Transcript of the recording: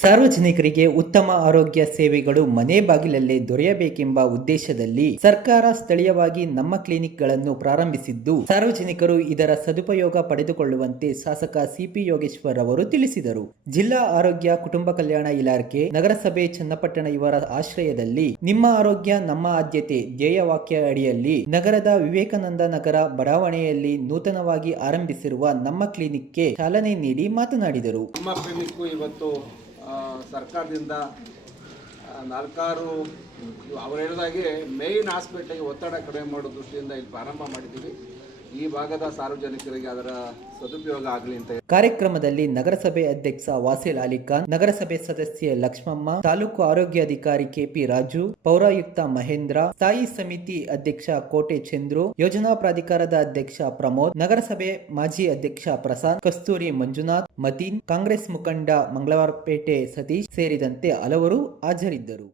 ಸಾರ್ವಜನಿಕರಿಗೆ ಉತ್ತಮ ಆರೋಗ್ಯ ಸೇವೆಗಳು ಮನೆ ಬಾಗಿಲಲ್ಲೇ ದೊರೆಯಬೇಕೆಂಬ ಉದ್ದೇಶದಲ್ಲಿ ಸರ್ಕಾರ ಸ್ಥಳೀಯವಾಗಿ ನಮ್ಮ ಕ್ಲಿನಿಕ್ಗಳನ್ನು ಪ್ರಾರಂಭಿಸಿದ್ದು. ಸಾರ್ವಜನಿಕರು ಇದರ ಸದುಪಯೋಗ ಪಡೆದುಕೊಳ್ಳುವಂತೆ ಶಾಸಕ ಸಿಪಿ ಯೋಗೇಶ್ವರ್ ಅವರು ತಿಳಿಸಿದರು. ಜಿಲ್ಲಾ ಆರೋಗ್ಯ ಕುಟುಂಬ ಕಲ್ಯಾಣ ಇಲಾಖೆ, ನಗರಸಭೆ ಚನ್ನಪಟ್ಟಣ ಇವರ ಆಶ್ರಯದಲ್ಲಿ ನಿಮ್ಮ ಆರೋಗ್ಯ, ನಮ್ಮ ಆದ್ಯತೆ ಧ್ಯೇಯವಾಕ್ಯ ಅಡಿಯಲ್ಲಿ ನಗರದ ವಿವೇಕಾನಂದ ನಗರ ಬಡಾವಣೆಯಲ್ಲಿ ನೂತನವಾಗಿ ಆರಂಭಿಸಿರುವ ನಮ್ಮ ಕ್ಲಿನಿಕ್ಗೆ ಚಾಲನೆ ನೀಡಿ ಮಾತನಾಡಿದರು. ಸರ್ಕಾರದಿಂದ ನಾಲ್ಕಾರು ಅವ್ರು ಹೇಳಿದಾಗೆ ಮೇಯ್ನ್ ಹಾಸ್ಪಿಟ್ಲಿಗೆ ಒತ್ತಡ ಕಡಿಮೆ ಮಾಡೋ ದೃಷ್ಟಿಯಿಂದ ಇಲ್ಲಿ ಪ್ರಾರಂಭ ಮಾಡಿದ್ದೀವಿ. ಈ ಭಾಗದ ಸಾರ್ವಜನಿಕರಿಗೆ ಅದರ ಸದುಪಯೋಗ ಆಗಲಿ ಅಂತ ಕಾರ್ಯಕ್ರಮದಲ್ಲಿ ನಗರಸಭೆ ಅಧ್ಯಕ್ಷ ವಾಸಿಲ್ ಅಲಿಖಾನ್ ನಗರಸಭೆ ಸದಸ್ಯೆ ಲಕ್ಷ್ಮಮ್ಮ, ತಾಲೂಕು ಆರೋಗ್ಯಾಧಿಕಾರಿ ಕೆಪಿ ರಾಜು, ಪೌರಾಯುಕ್ತ ಮಹೇಂದ್ರ, ಸ್ಥಾಯಿ ಸಮಿತಿ ಅಧ್ಯಕ್ಷ ಕೋಟೆ ಚಂದ್ರು, ಯೋಜನಾ ಪ್ರಾಧಿಕಾರದ ಅಧ್ಯಕ್ಷ ಪ್ರಮೋದ್, ನಗರಸಭೆ ಮಾಜಿ ಅಧ್ಯಕ್ಷ ಪ್ರಸಾದ್, ಕಸ್ತೂರಿ ಮಂಜುನಾಥ್, ಮತೀನ್, ಕಾಂಗ್ರೆಸ್ ಮುಖಂಡ ಮಂಗಳವಾರಪೇಟೆ ಸತೀಶ್ ಸೇರಿದಂತೆ ಹಲವರು ಹಾಜರಿದ್ದರು.